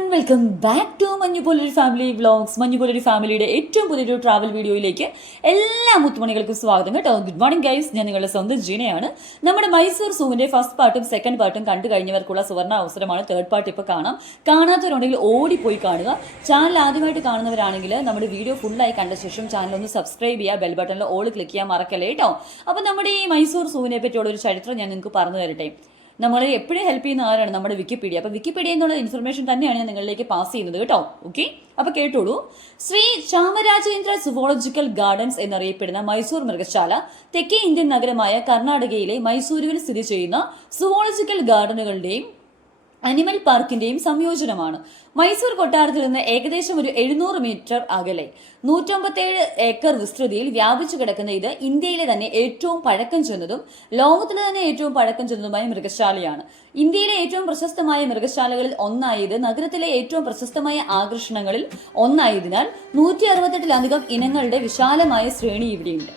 Welcome back to മഞ്ഞുപോലൊരു family vlogs. മഞ്ഞുപോലൊരു ഫാമിലിയുടെ ഏറ്റവും പുതിയൊരു ട്രാവൽ വീഡിയോയിലേക്ക് എല്ലാ മുത്തുമണികൾക്കും സ്വാഗതം കേട്ടോ. ഗുഡ് മോർണിംഗ് ഗൈസ്, ഞാൻ നിങ്ങളുടെ സ്വന്തം ജീനയാണ്. നമ്മുടെ മൈസൂർ സൂവിന്റെ ഫസ്റ്റ് പാർട്ടും സെക്കൻഡ് പാർട്ടും കണ്ടു കഴിഞ്ഞവർക്കുള്ള സുവർണ്ണ അവസരമാണ്. തേർഡ് പാർട്ട് ഇപ്പോൾ കാണാം. കാണാത്തവരുണ്ടെങ്കിൽ ഓടിപ്പോയി കാണുക. ചാനൽ ആദ്യമായിട്ട് കാണുന്നവരാണെങ്കിൽ നമ്മുടെ വീഡിയോ ഫുള്ളായി കണ്ട ശേഷം ചാനൽ ഒന്ന് സബ്സ്ക്രൈബ് ചെയ്യുക, ബെൽ ബട്ടണിൽ ഓൾ ക്ലിക്ക് ചെയ്യാൻ മറക്കല്ലേ കേട്ടോ. അപ്പോൾ നമ്മുടെ ഈ മൈസൂർ സൂവിനെ പറ്റിയുള്ള ഒരു ചരിത്രം ഞാൻ നിങ്ങൾക്ക് പറഞ്ഞു തരട്ടെ. നമ്മളെ എപ്പോഴും ഹെൽപ്പ് ചെയ്യുന്ന ആരാണ്? നമ്മുടെ വിക്കിപീഡിയ. അപ്പോൾ വിക്കിപീഡിയ എന്നുള്ള ഇൻഫർമേഷൻ തന്നെയാണ് ഞാൻ നിങ്ങളിലേക്ക് പാസ് ചെയ്യുന്നത് കേട്ടോ. ഓക്കെ, അപ്പോൾ കേട്ടോളൂ. ശ്രീ ചാമരാജേന്ദ്ര സുവോളജിക്കൽ ഗാർഡൻസ് എന്നറിയപ്പെടുന്ന മൈസൂർ മൃഗശാല തെക്കേ ഇന്ത്യൻ നഗരമായ കർണാടകയിലെ മൈസൂരുവിൽ സ്ഥിതി ചെയ്യുന്ന സുവോളജിക്കൽ ഗാർഡനുകളുടെയും അനിമൽ പാർക്കിന്റെയും സംയോജനമാണ്. മൈസൂർ കൊട്ടാരത്തിൽ നിന്ന് ഏകദേശം ഒരു 700 മീറ്റർ അകലെ 157 ഏക്കർ വിസ്തൃതിയിൽ വ്യാപിച്ചു കിടക്കുന്ന ഇത് ഇന്ത്യയിലെ തന്നെ ഏറ്റവും പഴക്കം ചെന്നതും ലോകത്തിലെ തന്നെ ഏറ്റവും പഴക്കം ചെന്നതുമായ മൃഗശാലയാണ്. ഇന്ത്യയിലെ ഏറ്റവും പ്രശസ്തമായ മൃഗശാലകളിൽ ഒന്നായത് നഗരത്തിലെ ഏറ്റവും പ്രശസ്തമായ ആകർഷണങ്ങളിൽ ഒന്നായതിനാൽ 168ലധികം ഇനങ്ങളുടെ വിശാലമായ ശ്രേണി ഇവിടെയുണ്ട്.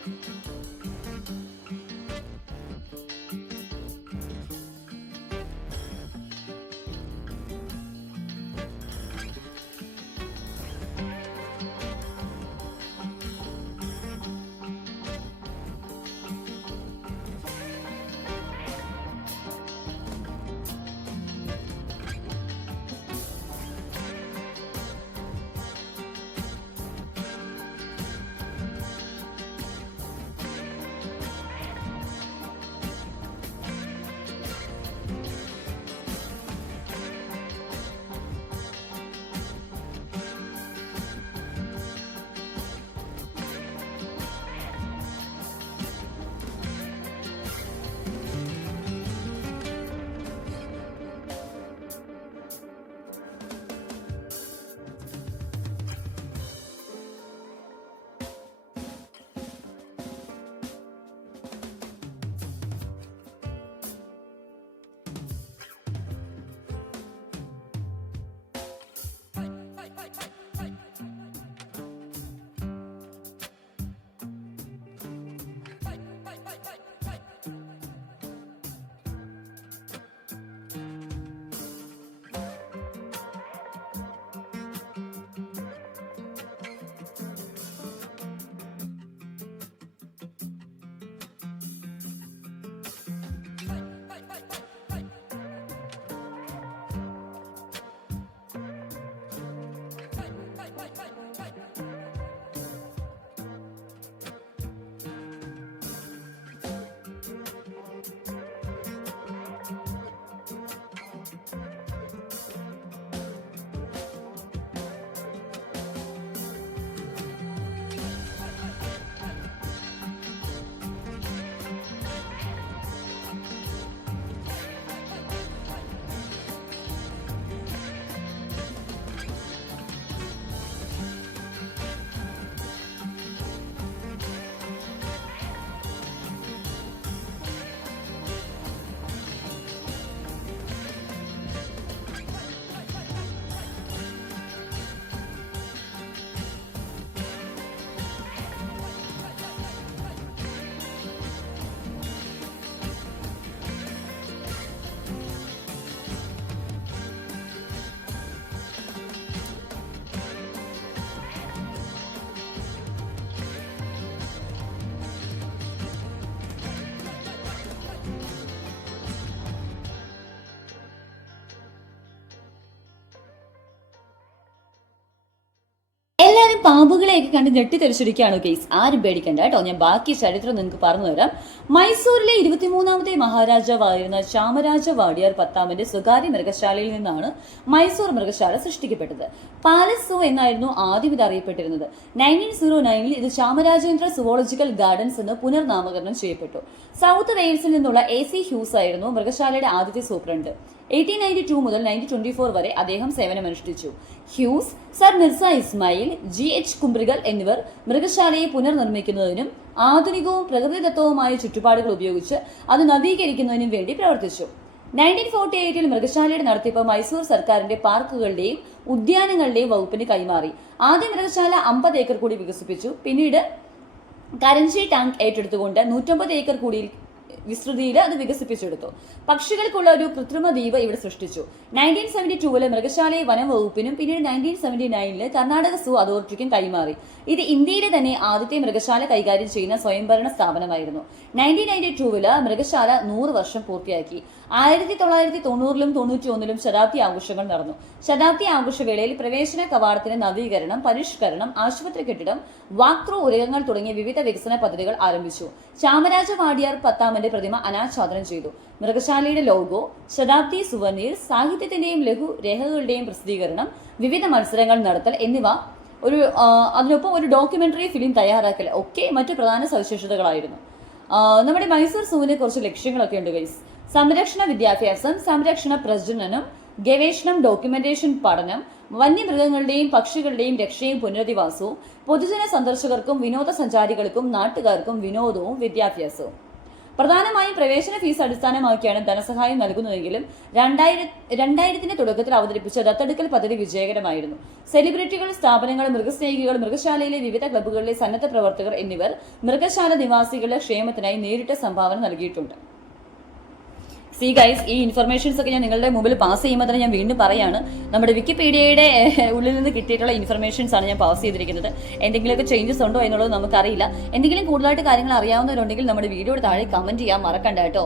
എല്ലാവരും പാമ്പുകളെയൊക്കെ കണ്ട് ഞെട്ടിത്തെറിച്ചിരിക്കുകയാണ് കേസ്. ആരും പേടിക്കണ്ട കേട്ടോ, ഞാൻ ബാക്കി ചരിത്രം നിങ്ങൾക്ക് പറഞ്ഞു തരാം. മൈസൂരിലെ 23ാമത്തെ മഹാരാജാവായിരുന്ന ചാമരാജ വാഡിയാർ 10ാമന്റെ സ്വകാര്യ മൃഗശാലയിൽ നിന്നാണ് മൈസൂർ മൃഗശാല സൃഷ്ടിക്കപ്പെട്ടത്. പാലസ് സൂ എന്നായിരുന്നു ആദ്യം ഇത് അറിയപ്പെട്ടിരുന്നത്. 1909-ൽ ഇത് ചാമരാജേന്ദ്ര സുവോളജിക്കൽ ഗാർഡൻസ് എന്ന് പുനർനാമകരണം ചെയ്യപ്പെട്ടു. സൗത്ത് വെയിൽസിൽ നിന്നുള്ള AC ഹ്യൂസ് ആയിരുന്നു മൃഗശാലയുടെ ആദ്യത്തെ സൂപ്രണ്ട്. 1892 മുതൽ 1924 വരെ അദ്ദേഹം സേവനമനുഷ്ഠിച്ചു. Hughes, Sir Mirza Ismail, GH കുംബ്രികൾ എന്നിവർ മൃഗശാലയെ പുനർനിർമ്മിക്കുന്നതിനും ആധുനികവും പ്രകൃതിദത്തവുമായ ചുറ്റുപാടുകൾ ഉപയോഗിച്ച് അത് നവീകരിക്കുന്നതിനും വേണ്ടി പ്രവർത്തിച്ചു. 1948-ൽ മൃഗശാലയുടെ നടത്തിപ്പ് മൈസൂർ സർക്കാരിന്റെ പാർക്കുകളുടെയും ഉദ്യാനങ്ങളുടെയും വകുപ്പിന് കൈമാറി. ആദ്യ മൃഗശാല 50 ഏക്കർ കൂടി വികസിപ്പിച്ചു. പിന്നീട് കരഞ്ചി ടാങ്ക് ഏറ്റെടുത്തുകൊണ്ട് 150 ഏക്കർ കൂടി വിസ്തൃതിയിൽ അത് വികസിപ്പിച്ചെടുത്തു. പക്ഷികൾക്കുള്ള ഒരു കൃത്രിമ ദ്വീപ് ഇവിടെ സൃഷ്ടിച്ചു. 1972 മൃഗശാലയെ വനം വകുപ്പിനും പിന്നീട് 1979 കർണാടക സൂ അതോറിറ്റിക്കും കൈമാറി. ഇത് ഇന്ത്യയിലെ തന്നെ ആദ്യത്തെ മൃഗശാല കൈകാര്യം ചെയ്യുന്ന സ്വയംഭരണ സ്ഥാപനമായിരുന്നു. 1992 മൃഗശാല 100 വർഷം പൂർത്തിയാക്കി. 1990-ലും 91-ലും ശതാബ്ദി ആഘോഷങ്ങൾ നടന്നു. ശതാബ്ദി ആഘോഷവേളയിൽ പ്രവേശന കവാടത്തിന് നവീകരണം, പരിഷ്കരണം, ആശുപത്രി കെട്ടിടം, വാക്ക് ത്രൂ ഉരകങ്ങൾ തുടങ്ങിയ വിവിധ വികസന പദ്ധതികൾ ആരംഭിച്ചു. ചാമരാജ വാടിയാർ പത്താമന്റെ പ്രതിമ അനാച്ഛാദനം ചെയ്തു. മൃഗശാലയുടെ ലോഗോ, ശതാബ്ദി സുവർണീർ, സാഹിത്യത്തിന്റെയും ലഘുരേഖകളുടെയും പ്രസിദ്ധീകരണം, വിവിധ മത്സരങ്ങൾ നടത്തൽ എന്നിവ അതിനൊപ്പം ഒരു ഡോക്യുമെന്ററി ഫിലിം തയ്യാറാക്കൽ ഒക്കെ മറ്റു പ്രധാന സവിശേഷതകളായിരുന്നു. നമ്മുടെ മൈസൂർ സൂവിന് കുറച്ച് ലക്ഷ്യങ്ങളൊക്കെ ഉണ്ട് ഗൈസ്. സംരക്ഷണ വിദ്യാഭ്യാസം, സംരക്ഷണ പ്രജനനം, ഗവേഷണം, ഡോക്യുമെന്റേഷൻ പഠനം, വന്യമൃഗങ്ങളുടെയും പക്ഷികളുടെയും രക്ഷയും പുനരധിവാസവും, പൊതുജന സന്ദർശകർക്കും വിനോദസഞ്ചാരികൾക്കും നാട്ടുകാർക്കും വിനോദവും വിദ്യാഭ്യാസവും. പ്രധാനമായും പ്രവേശന ഫീസ് അടിസ്ഥാനമാക്കിയാണ് ധനസഹായം നൽകുന്നതെങ്കിലും 2000-ന്റെ തുടക്കത്തിൽ അവതരിപ്പിച്ച ദത്തെടുക്കൽ പദ്ധതി വിജയകരമായിരുന്നു. സെലിബ്രിറ്റികൾ, സ്ഥാപനങ്ങൾ, മൃഗസ്നേഹികൾ, മൃഗശാലയിലെ വിവിധ ക്ലബ്ബുകളിലെ സന്നദ്ധ പ്രവർത്തകർ എന്നിവർ മൃഗശാല നിവാസികളുടെ ക്ഷേമത്തിനായി നേരിട്ട് സംഭാവന നൽകിയിട്ടുണ്ട്. സി ഗൈസ്, ഈ ഇൻഫർമേഷൻസ് ഒക്കെ ഞാൻ നിങ്ങളുടെ മുമ്പിൽ പാസ് ചെയ്യുമ്പോൾ തന്നെ ഞാൻ വീണ്ടും പറയാണ്, നമ്മുടെ വിക്കിപീഡിയയുടെ ഉള്ളിൽ നിന്ന് കിട്ടിയിട്ടുള്ള ഇൻഫർമേഷൻസ് ആണ് ഞാൻ പാസ് ചെയ്തിരിക്കുന്നത്. എന്തെങ്കിലുമൊക്കെ ചേഞ്ചസ് ഉണ്ടോ എന്നുള്ളത് നമുക്കറിയില്ല. എന്തെങ്കിലും കൂടുതലായിട്ട് കാര്യങ്ങൾ അറിയാവുന്നവരുണ്ടെങ്കിൽ നമ്മുടെ വീഡിയോയുടെ താഴെ കമന്റ് ചെയ്യാൻ മറക്കണ്ട കേട്ടോ.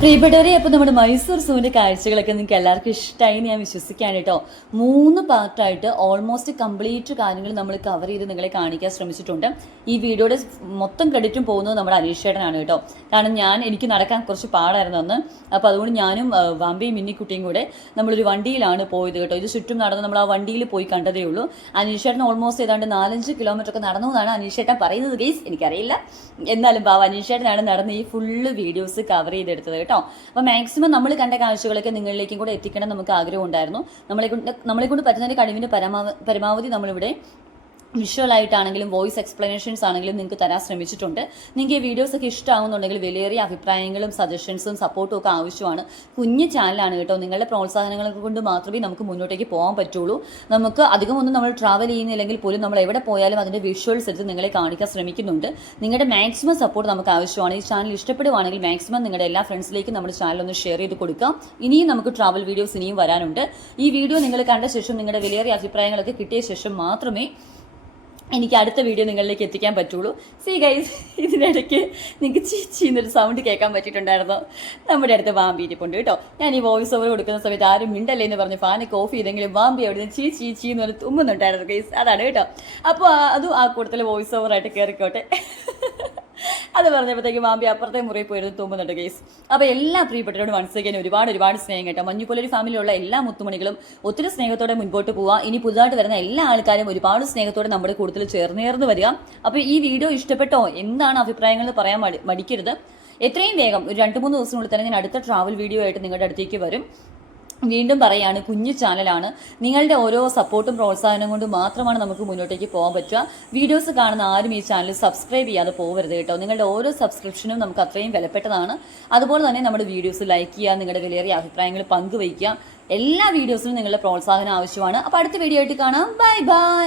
പ്രിയപ്പെട്ടവരെ, അപ്പോൾ നമ്മുടെ മൈസൂർ സൂവിൻ്റെ കാഴ്ചകളൊക്കെ നിങ്ങൾക്ക് എല്ലാവർക്കും ഇഷ്ടമായി ഞാൻ വിശ്വസിക്കുകയാണ് കേട്ടോ. 3 പാർട്ടായിട്ട് ഓൾമോസ്റ്റ് കംപ്ലീറ്റ് കാര്യങ്ങൾ നമ്മൾ കവർ ചെയ്ത് നിങ്ങളെ കാണിക്കാൻ ശ്രമിച്ചിട്ടുണ്ട്. ഈ വീഡിയോയുടെ മൊത്തം ക്രെഡിറ്റും പോകുന്നത് നമ്മുടെ അനീഷേട്ടനാണ് കേട്ടോ. കാരണം എനിക്ക് നടക്കാൻ കുറച്ച് പാടായിരുന്നു അന്ന്. അപ്പോൾ അതുകൊണ്ട് ഞാനും വാമ്പയും മിന്നിക്കുട്ടിയും കൂടെ നമ്മളൊരു വണ്ടിയിലാണ് പോയത് കേട്ടോ. ഇത് ചുറ്റും നടന്ന് നമ്മൾ ആ വണ്ടിയിൽ പോയി കണ്ടതേ ഉള്ളൂ. അനീഷേട്ടൻ ഓൾമോസ്റ്റ് ഏതാണ്ട് 4-5 കിലോമീറ്റർ ഒക്കെ നടന്നു എന്നാണ് അനീഷേട്ടൻ പറയുന്നത് ഗെയ്സ്, എനിക്കറിയില്ല. എന്നാലും അനീഷേട്ടനാണ് നടന്ന് ഈ ഫുള്ള് വീഡിയോസ് കവർ ചെയ്തെടുത്തത് കേട്ടോ. അപ്പോൾ മാക്സിമം നമ്മൾ കണ്ട കാഴ്ചകളൊക്കെ നിങ്ങളിലേക്കും കൂടെ എത്തിക്കണം നമുക്ക് ആഗ്രഹം ഉണ്ടായിരുന്നു. നമ്മളെ കൊണ്ട് പറ്റുന്നതിന്റെ കഴിവിന്റെ പരമാവധി നമ്മളിവിടെ വിഷ്വലായിട്ടാണെങ്കിലും വോയിസ് എക്സ്പ്ലനേഷൻസ് ആണെങ്കിലും നിങ്ങൾക്ക് തരാൻ ശ്രമിച്ചിട്ടുണ്ട്. നിങ്ങൾക്ക് ഈ വീഡിയോസ് ഒക്കെ ഇഷ്ടമാകുന്നുണ്ടെങ്കിൽ വിലയേറിയ അഭിപ്രായങ്ങളും സജഷൻസും സപ്പോർട്ടും ഒക്കെ ആവശ്യമാണ്. കുഞ്ഞു ചാനലാണ് കേട്ടോ. നിങ്ങളുടെ പ്രോത്സാഹനങ്ങൾ കൊണ്ട് മാത്രമേ നമുക്ക് മുന്നോട്ടേക്ക് പോകാൻ പറ്റുള്ളൂ. നമുക്ക് അധികമൊന്നും നമ്മൾ ട്രാവൽ ചെയ്യുന്നില്ലെങ്കിൽ പോലും നമ്മൾ എവിടെ പോയാലും അതിൻ്റെ വിഷ്വൽസ് എടുത്ത് നിങ്ങളെ കാണിക്കാൻ ശ്രമിക്കുന്നുണ്ട്. നിങ്ങളുടെ മാക്സിമം സപ്പോർട്ട് നമുക്ക് ആവശ്യമാണ്. ഈ ചാനൽ ഇഷ്ടപ്പെടുവാണെങ്കിൽ മാക്സിമം നിങ്ങളുടെ എല്ലാ ഫ്രണ്ട്സിലേക്കും നമ്മുടെ ചാനൽ ഒന്ന് ഷെയർ ചെയ്ത് കൊടുക്കാം. ഇനിയും നമുക്ക് ട്രാവൽ വീഡിയോസ് ഇനിയും വരാനുണ്ട്. ഈ വീഡിയോ നിങ്ങൾ കണ്ട ശേഷം നിങ്ങളുടെ വിലയേറിയ അഭിപ്രായങ്ങളൊക്കെ കിട്ടിയ ശേഷം മാത്രമേ എനിക്ക് അടുത്ത വീഡിയോ നിങ്ങളിലേക്ക് എത്തിക്കാൻ പറ്റുള്ളൂ. സീ ഗൈസ്, ഇതിനിടയ്ക്ക് നിങ്ങൾക്ക് ചീന്നൊരു സൗണ്ട് കേൾക്കാൻ പറ്റിയിട്ടുണ്ടായിരുന്നു. നമ്മുടെ അടുത്ത് വാമ്പി ഇരിപ്പുണ്ട് കേട്ടോ. ഞാൻ ഈ വോയിസ് ഓവർ കൊടുക്കുന്ന സമയത്ത് ആരും മിണ്ടല്ലേ എന്ന് പറഞ്ഞ് ഫാനൊക്കെ ഓഫ് ചെയ്തെങ്കിലും വാമ്പി അവിടെ നിന്ന് ചീ എന്ന് പറഞ്ഞ് തുമ്മുന്നുണ്ടായിരുന്നു ഗൈസ്. അതാണ് കേട്ടോ. അപ്പോൾ അതും ആ കൂട്ടത്തിൽ വോയിസ് ഓവറായിട്ട് കയറിക്കോട്ടെ. അത് പറഞ്ഞപ്പോഴത്തേക്ക് വാമ്പി അപ്പുറത്തെ മുറിയിൽ പോയിരുന്നു തുമ്മുന്നുണ്ട് ഗൈസ്. അപ്പോൾ എല്ലാ പ്രിയപ്പെട്ടവരോടും വൺസ് അഗൈൻ ഒരുപാട് സ്നേഹം കേട്ടോ. മഞ്ഞുപോലൊരു ഫാമിലിയുള്ള എല്ലാ മുത്തുമണികളും ഒത്തിരി സ്നേഹത്തോടെ മുൻപോട്ട് പോവുക. ഇനി പുതുതായിട്ട് വരുന്ന എല്ലാ ആൾക്കാരും ഒരുപാട് സ്നേഹത്തോടെ നമ്മുടെ കൂടുതൽ ചേർന്ന് വരിക. അപ്പോൾ ഈ വീഡിയോ ഇഷ്ടപ്പെട്ടോ, എന്താണ് അഭിപ്രായങ്ങൾ പറയാൻ മടിക്കരുത്. എത്രയും വേഗം ഒരു 2-3 ദിവസത്തിനുള്ളിൽ തന്നെ ഞാൻ അടുത്ത ട്രാവൽ വീഡിയോ ആയിട്ട് നിങ്ങളുടെ അടുത്തേക്ക് വരും. വീണ്ടും പറയാണ്, കുഞ്ഞു ചാനലാണ്. നിങ്ങളുടെ ഓരോ സപ്പോർട്ടും പ്രോത്സാഹനം കൊണ്ട് മാത്രമാണ് നമുക്ക് മുന്നോട്ടേക്ക് പോകാൻ പറ്റുക. വീഡിയോസ് കാണുന്ന ആരും ഈ ചാനൽ സബ്സ്ക്രൈബ് ചെയ്യാതെ പോകരുത് കേട്ടോ. നിങ്ങളുടെ ഓരോ സബ്സ്ക്രിപ്ഷനും നമുക്ക് അത്രയും വിലപ്പെട്ടതാണ്. അതുപോലെ തന്നെ നമ്മുടെ വീഡിയോസ് ലൈക്ക് ചെയ്യുക, നിങ്ങളുടെ വിലയേറിയ അഭിപ്രായങ്ങൾ പങ്കുവയ്ക്കുക. എല്ലാ വീഡിയോസിലും നിങ്ങളുടെ പ്രോത്സാഹനം ആവശ്യമാണ്. അപ്പോൾ അടുത്ത വീഡിയോ ആയിട്ട് കാണാം. Bye bye.